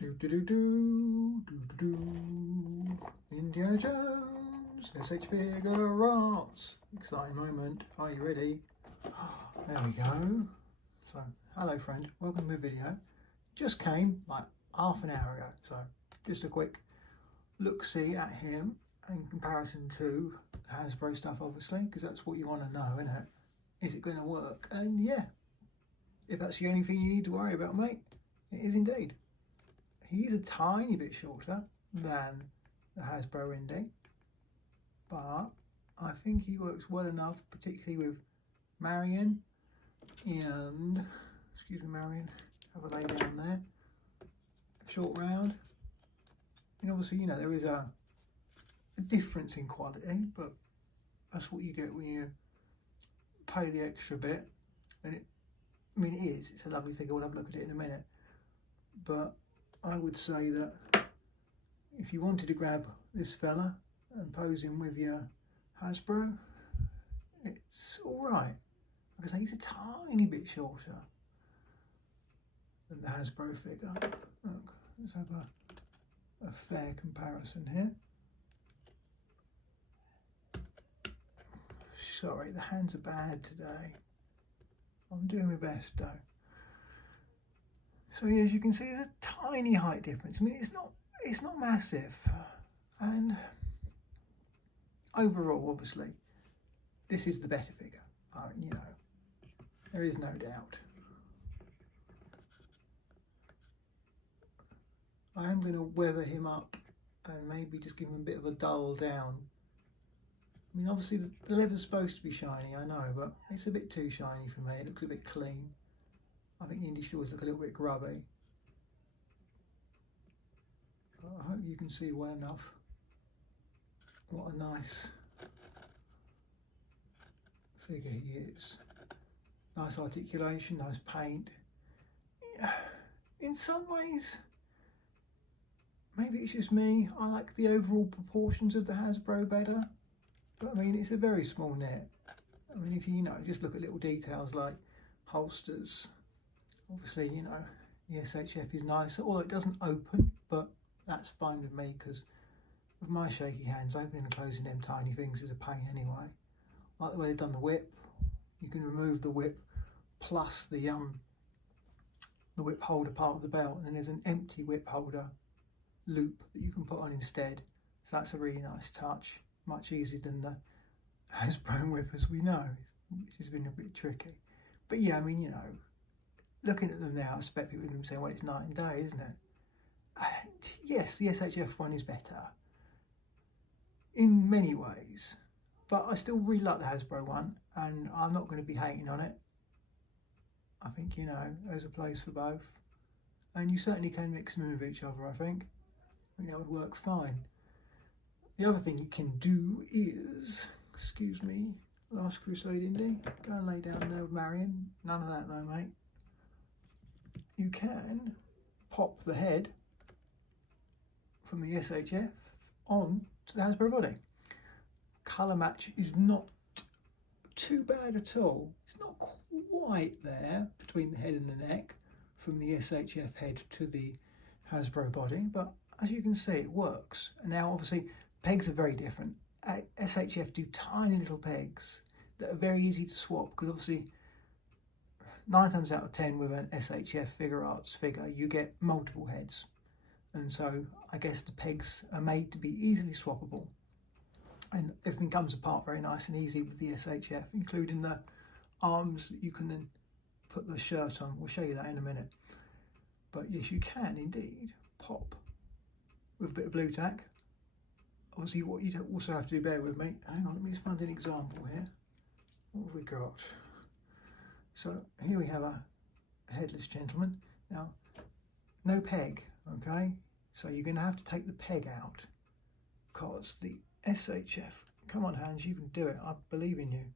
Do do do do do do do. Indiana Jones, Shfiguarts. Exciting moment. Are you ready? There we go. So, hello friend. Welcome to my video. Just came like half an hour ago. So, just a quick look-see at him in comparison to Hasbro stuff, obviously, because that's what you want to know, isn't it? Is it going to work? And yeah, if that's the only thing you need to worry about, mate, it is indeed. He is a tiny bit shorter than the Hasbro Indie, but I think he works well enough, particularly with Marion and, excuse me Marion, have a lay down there, short round. And obviously, you know, there is a difference in quality, but that's what you get when you pay the extra bit. And it, I mean, it's a lovely figure. We'll have a look at it in a minute, but I would say that if you wanted to grab this fella and pose him with your Hasbro, it's all right. Like I say, he's a tiny bit shorter than the Hasbro figure. Look, let's have a fair comparison here. Sorry, the hands are bad today. I'm doing my best though. So yeah, as you can see, there's a tiny height difference. I mean, it's not massive, and overall, obviously, this is the better figure. You know, there is no doubt. I am going to weather him up and maybe just give him a bit of a dull down. I mean, obviously the leather's supposed to be shiny, I know, but it's a bit too shiny for me. It looks a bit clean. I think the Indie should always look a little bit grubby. I hope you can see well enough what a nice figure he is. Nice articulation, nice paint. Yeah, in some ways, maybe it's just me, I like the overall proportions of the Hasbro better. But I mean, it's a very small knit. I mean, if you know, just look at little details like holsters. Obviously, you know, the SHF is nicer, although it doesn't open, but that's fine with me because with my shaky hands, opening and closing them tiny things is a pain anyway. I like the way they've done the whip. You can remove the whip plus the whip holder part of the belt, and then there's an empty whip holder loop that you can put on instead. So that's a really nice touch. Much easier than the Hasbro whip, as we know, which has been a bit tricky. But yeah, I mean, you know, looking at them now, I expect people would be saying, well, it's night and day, isn't it? And yes, the SHF one is better in many ways, but I still really like the Hasbro one, and I'm not going to be hating on it. I think, you know, there's a place for both, and you certainly can mix them with each other, I think that would work fine. The other thing you can do is, excuse me, Last Crusade Indie, go and lay down there with Marion. None of that though, mate. You can pop the head from the SHF on to the Hasbro body. Colour match is not too bad at all. It's not quite there between the head and the neck from the SHF head to the Hasbro body, but as you can see, it works. And now obviously pegs are very different. SHF do tiny little pegs that are very easy to swap, because obviously 9 times out of 10 with an SHF Figuarts figure, you get multiple heads. And so I guess the pegs are made to be easily swappable. And everything comes apart very nice and easy with the SHF, including the arms that you can then put the shirt on. We'll show you that in a minute. But yes, you can indeed pop with a bit of blue tack. Obviously, what you also have to do, bear with me. Hang on, let me just find an example here. What have we got? So here we have a headless gentleman. Now, no peg, okay? So you're going to have to take the peg out, because the SHF, come on hands, you can do it. I believe in you.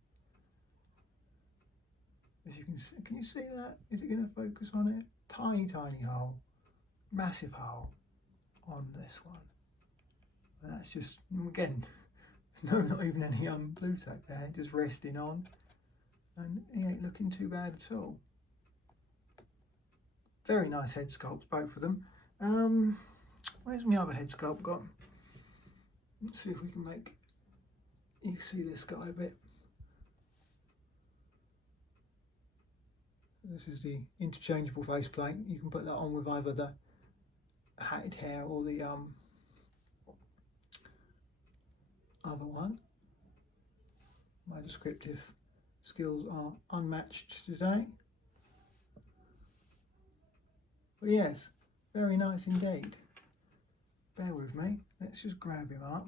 As you can you see that? Is it going to focus on it? Tiny, tiny hole, massive hole on this one. And that's just, again, no, not even any blue tack there, just resting on, and he ain't looking too bad at all. Very nice head sculpts, both of them. Where's my other head sculpt gone? Let's see if we can make you see this guy a bit. This is the interchangeable faceplate. You can put that on with either the hatted hair or the other one. My descriptive skills are unmatched today. But yes, very nice indeed. Bear with me. Let's just grab him up.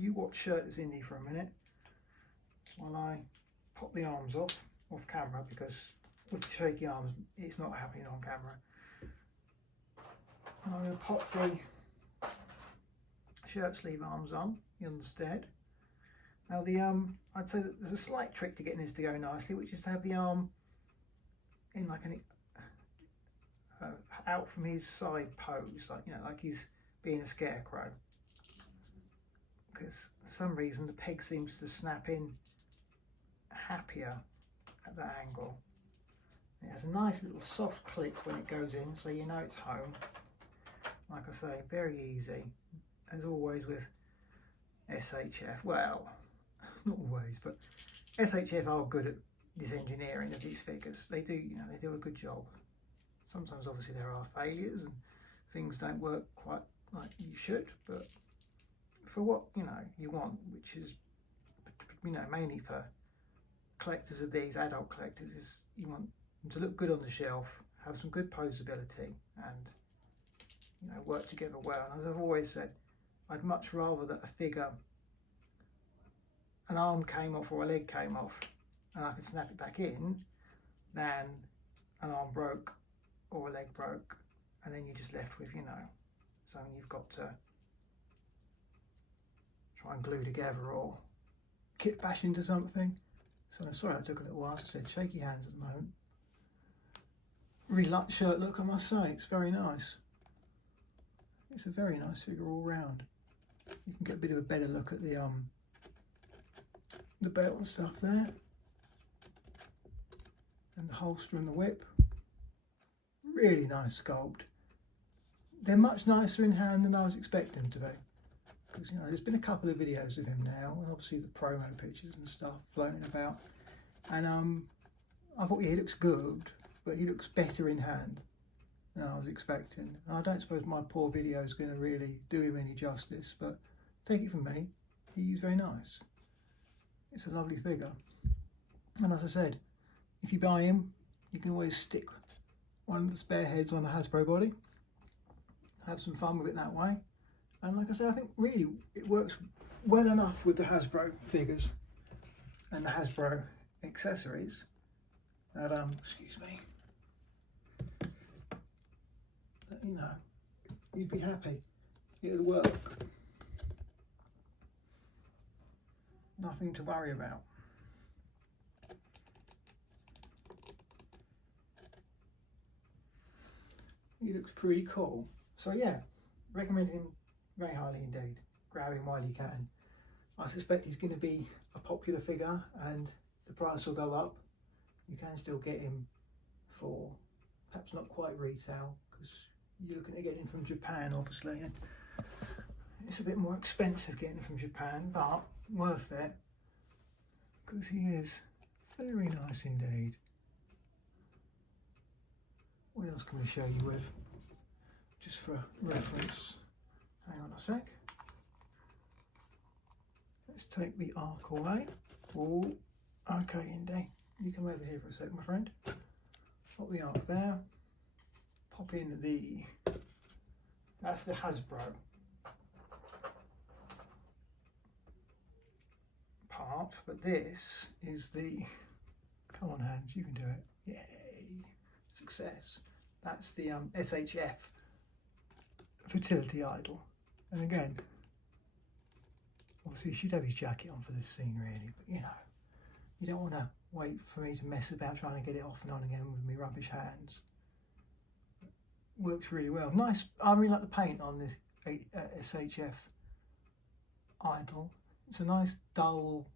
You watch Shirtless Indie for a minute while I pop the arms off camera, because with the shaky arms it's not happening on camera. I'm going to pop the shirt sleeve arms on instead. Now I'd say that there's a slight trick to getting this to go nicely, which is to have the arm in like an out from his side pose, like, you know, like he's being a scarecrow, because for some reason the peg seems to snap in happier at that angle. It has a nice little soft click when it goes in, so you know it's home. Like I say, very easy, as always with SHF. Well, not always, but SHF are good at this engineering of these figures. They do, you know, they do a good job. Sometimes obviously there are failures and things don't work quite like you should, but for what, you know, you want, which is, you know, mainly for collectors of these, adult collectors, is you want them to look good on the shelf, have some good posability, and, you know, work together well. And as I've always said, I'd much rather that a figure, an arm came off or a leg came off and I could snap it back in, than an arm broke or a leg broke and then you're just left with, you know, something you've got to try and glue together or kit bash into something. So sorry that took a little while. As I said, shaky hands at the moment. Really like the shirt look, I must say. It's very nice. It's a very nice figure all round. You can get a bit of a better look at the belt and stuff there, and the holster and the whip. Really nice sculpt. They're much nicer in hand than I was expecting them to be, because, you know, there's been a couple of videos of him now, and obviously the promo pictures and stuff floating about, and I thought, yeah, he looks good, but he looks better in hand than I was expecting. And I don't suppose my poor video is going to really do him any justice, but take it from me, he's very nice. It's a lovely figure, and as I said, if you buy him, you can always stick one of the spare heads on a Hasbro body, have some fun with it that way. And like I say, I think really it works well enough with the Hasbro figures and the Hasbro accessories that excuse me, that, you know, you'd be happy. It'll work. Nothing to worry about. He looks pretty cool. So yeah, recommend him very highly indeed. Grab him while you can. I suspect he's going to be a popular figure and the price will go up. You can still get him for perhaps not quite retail, because you're looking to get him from Japan obviously, and it's a bit more expensive getting him from Japan, but worth it, because he is very nice indeed. What else can we show you with, just for reference? Hang on a sec. Let's take the arc away. Oh, okay, Indy. You come over here for a sec, my friend. Pop the arc there. Pop in that's the Hasbro part, but this is the, come on hands, you can do it. Yay, success. That's the SHF fertility idol. And again, obviously he should have his jacket on for this scene really, but you know, you don't want to wait for me to mess about trying to get it off and on again with me rubbish hands. It works really well. Nice, I really like the paint on this SHF idol. It's a nice dull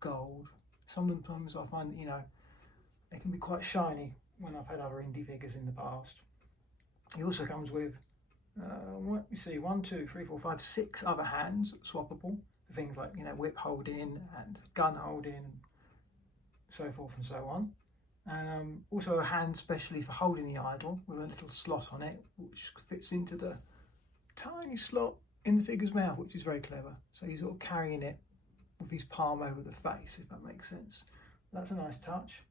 gold. Sometimes I find that, you know, they can be quite shiny when I've had other indie figures in the past. He also comes with, let me see, 1, 2, 3, 4, 5, 6 other hands swappable for things like, you know, whip holding and gun holding, so forth and so on. And also a hand specially for holding the idol with a little slot on it, which fits into the tiny slot in the figure's mouth, which is very clever. So he's sort of carrying it with his palm over the face, if that makes sense. That's a nice touch.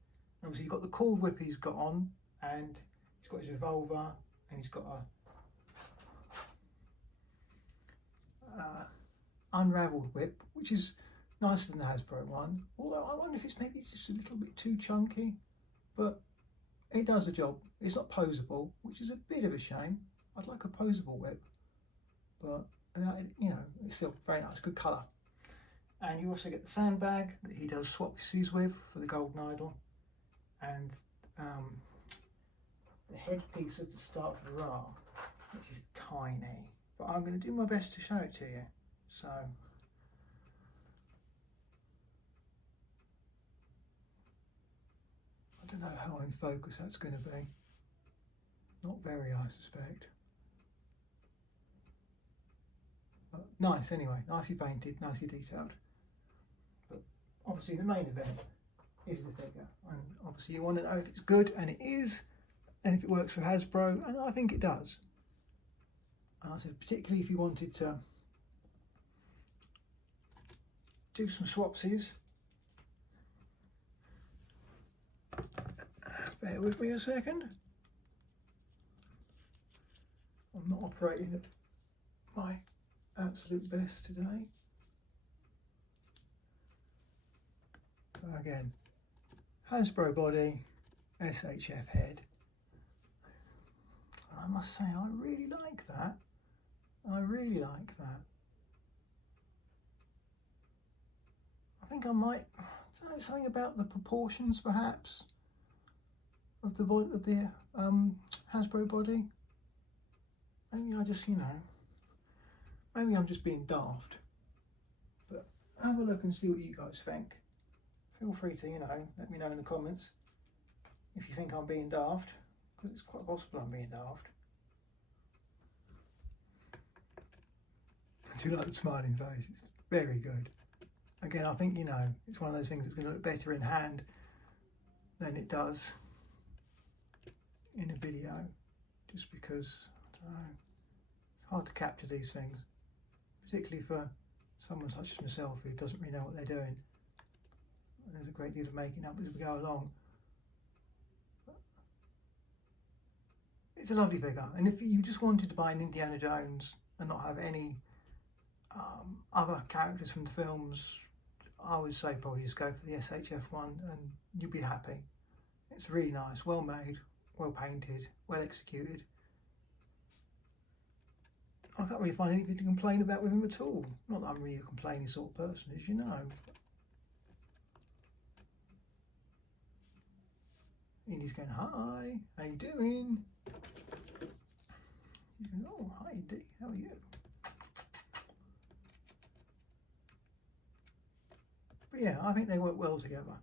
Obviously you've got the cord whip he's got on, and he's got his revolver, and he's got a unravelled whip, which is nicer than the Hasbro one. Although I wonder if it's maybe just a little bit too chunky, but it does the job. It's not posable, which is a bit of a shame. I'd like a posable whip, but you know, it's still very nice, good colour. And you also get the sandbag that he does swapsies with for the golden idol, and the headpiece at the start of the Ra, which is tiny, but I'm going to do my best to show it to you. So I don't know how in focus that's going to be. Not very, I suspect. But nice anyway, nicely painted, nicely detailed. But obviously the main event is the figure, and obviously you want to know if it's good, and it is, and if it works for Hasbro, and I think it does. And I said particularly if you wanted to do some swapsies. Bear with me a second. I'm not operating at my absolute best today. So again, Hasbro body, SHF head. And I must say, I really like that. I really like that. I think I might, I don't know, something about the proportions perhaps of the body, of the Hasbro body. Maybe I just, you know, maybe I'm just being daft. But have a look and see what you guys think. Feel free to, you know, let me know in the comments if you think I'm being daft, because it's quite possible I'm being daft. I do like the smiling face, it's very good. Again, I think, you know, it's one of those things that's going to look better in hand than it does in a video, just because, I don't know, it's hard to capture these things, particularly for someone such as myself who doesn't really know what they're doing. There's a great deal of making up as we go along. But it's a lovely figure, and if you just wanted to buy an Indiana Jones and not have any other characters from the films, I would say probably just go for the SHF one and you'll be happy. It's really nice, well made, well painted, well executed. I can't really find anything to complain about with him at all. Not that I'm really a complaining sort of person, as you know. Indy's going, hi, how you doing? He's going, oh, hi Indy, how are you? But yeah, I think they work well together.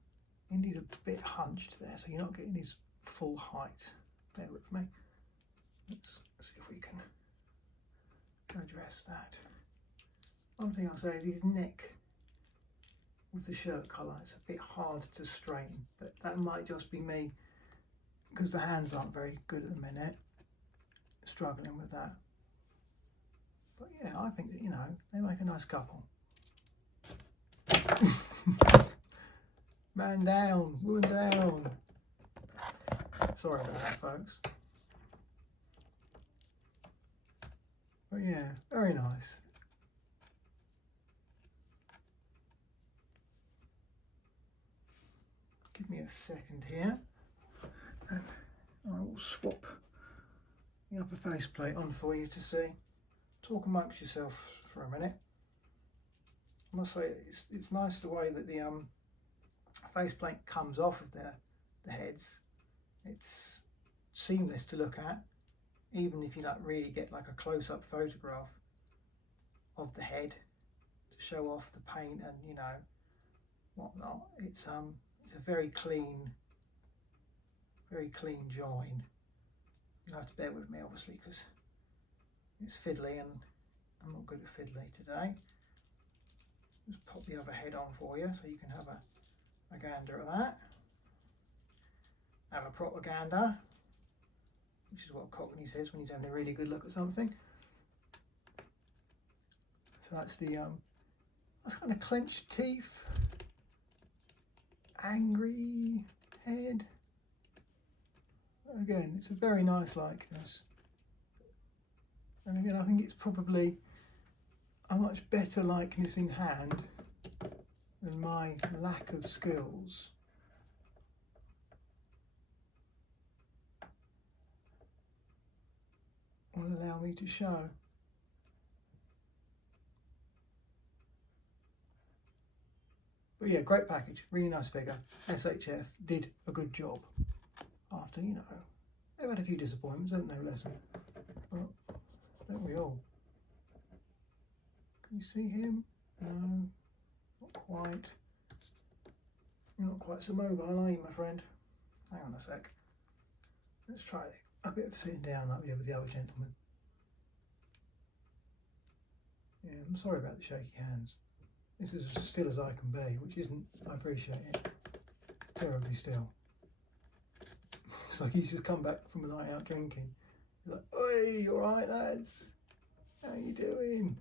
Indy's a bit hunched there, so you're not getting his full height. Bear with me. Let's see if we can address that. One thing I'll say is his neck with the shirt colour is a bit hard to straighten, but that might just be me because the hands aren't very good at the minute, struggling with that. But yeah, I think that, you know, they make a nice couple. Man down, woman down. Sorry about that, folks. But yeah, very nice. Give me a second here, and I will swap the other faceplate on for you to see. Talk amongst yourself for a minute. I must say it's nice the way that the faceplate comes off of the heads. It's seamless to look at, even if you like really get like a close-up photograph of the head to show off the paint and, you know, whatnot. It's a very clean join. You'll have to bear with me obviously because it's fiddly and I'm not good at fiddly today. Just pop the other head on for you so you can have a gander at that. Have a proper gander, which is what a Cockney says when he's having a really good look at something. So that's the that's kind of clenched teeth, angry head. Again, it's a very nice likeness. And again, I think it's probably a much better likeness in hand than my lack of skills. Will allow me to show. But yeah, great package, really nice figure. SHF did a good job. After, you know, they've had a few disappointments, haven't they, bless them? But don't we all? Can you see him? No, not quite. You're not quite so mobile, are you, my friend? Hang on a sec. Let's try a bit of sitting down like we did with the other gentleman. Yeah, I'm sorry about the shaky hands. This is as still as I can be, which isn't, I appreciate it, terribly still. It's like he's just come back from a night out drinking. He's like, "Oi, all right, lads? How you doing?"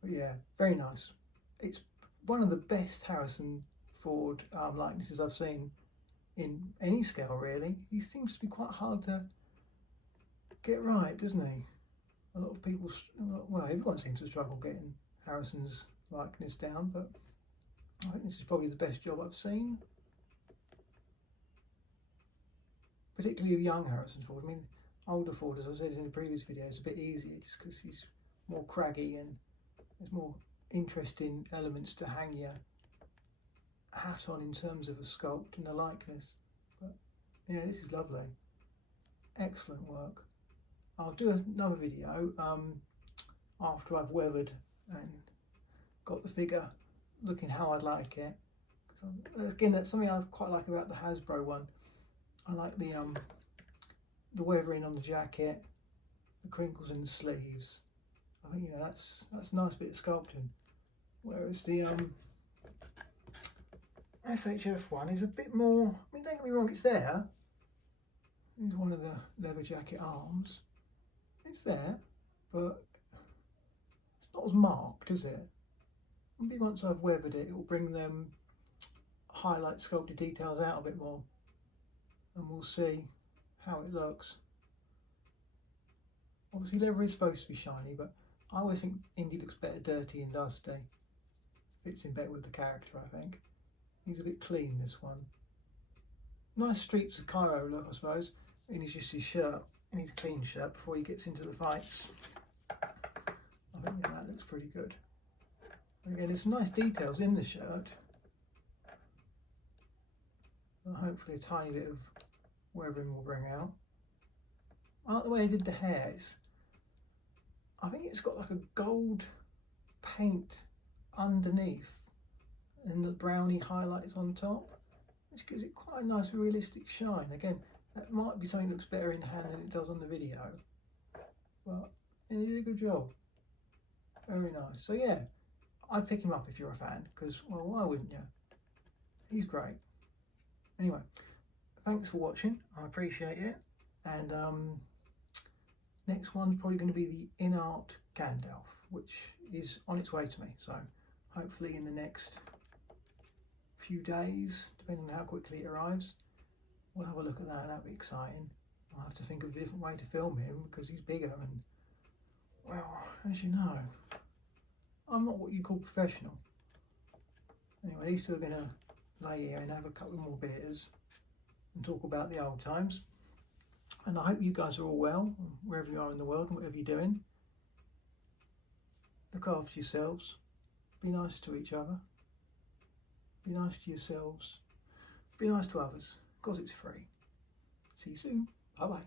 But yeah, very nice. It's one of the best Harrison Ford likenesses I've seen in any scale, really. He seems to be quite hard to get right, doesn't he? A lot of people, well, everyone seems to struggle getting Harrison's likeness down, but I think this is probably the best job I've seen. Particularly of young Harrison Ford. I mean, older Ford, as I said in the previous video, is a bit easier just because he's more craggy and there's more interesting elements to hang your hat on in terms of a sculpt and a likeness. But yeah, this is lovely. Excellent work. I'll do another video after I've weathered and got the figure looking how I'd like it. Again, that's something I quite like about the Hasbro one. I like the weathering on the jacket, the crinkles in the sleeves. I think, you know, that's a nice bit of sculpting. Whereas the SHF one is a bit more, I mean, don't get me wrong, it's there. Here's one of the leather jacket arms. It's there, but it's not as marked, is it? Maybe once I've weathered it, it will bring them highlight sculpted details out a bit more, and we'll see how it looks. Obviously leather is supposed to be shiny, but I always think Indy looks better dirty and dusty. Fits in better with the character, I think. He's a bit clean, this one. Nice Streets of Cairo look, I suppose. And he's just his shirt. He needs a clean shirt before he gets into the fights. I think that looks pretty good. And again, there's some nice details in the shirt. And hopefully a tiny bit of weathering will bring out. I like the way he did the hair. I think it's got like a gold paint underneath and the brownie highlights on top, which gives it quite a nice realistic shine. Again, that might be something that looks better in hand than it does on the video, but he did a good job. Very nice. So yeah, I'd pick him up if you're a fan, because, well, why wouldn't you? He's great. Anyway, thanks for watching. I appreciate it. And next one's probably going to be the In-Art Gandalf, which is on its way to me. So hopefully in the next few days, depending on how quickly it arrives, we'll have a look at that. That'll be exciting. I'll have to think of a different way to film him because he's bigger and, well, as you know, I'm not what you call professional. Anyway, these two are going to lay here and have a couple more beers and talk about the old times. And I hope you guys are all well, wherever you are in the world and whatever you're doing. Look after yourselves. Be nice to each other. Be nice to yourselves. Be nice to others, because it's free. See you soon. Bye-bye.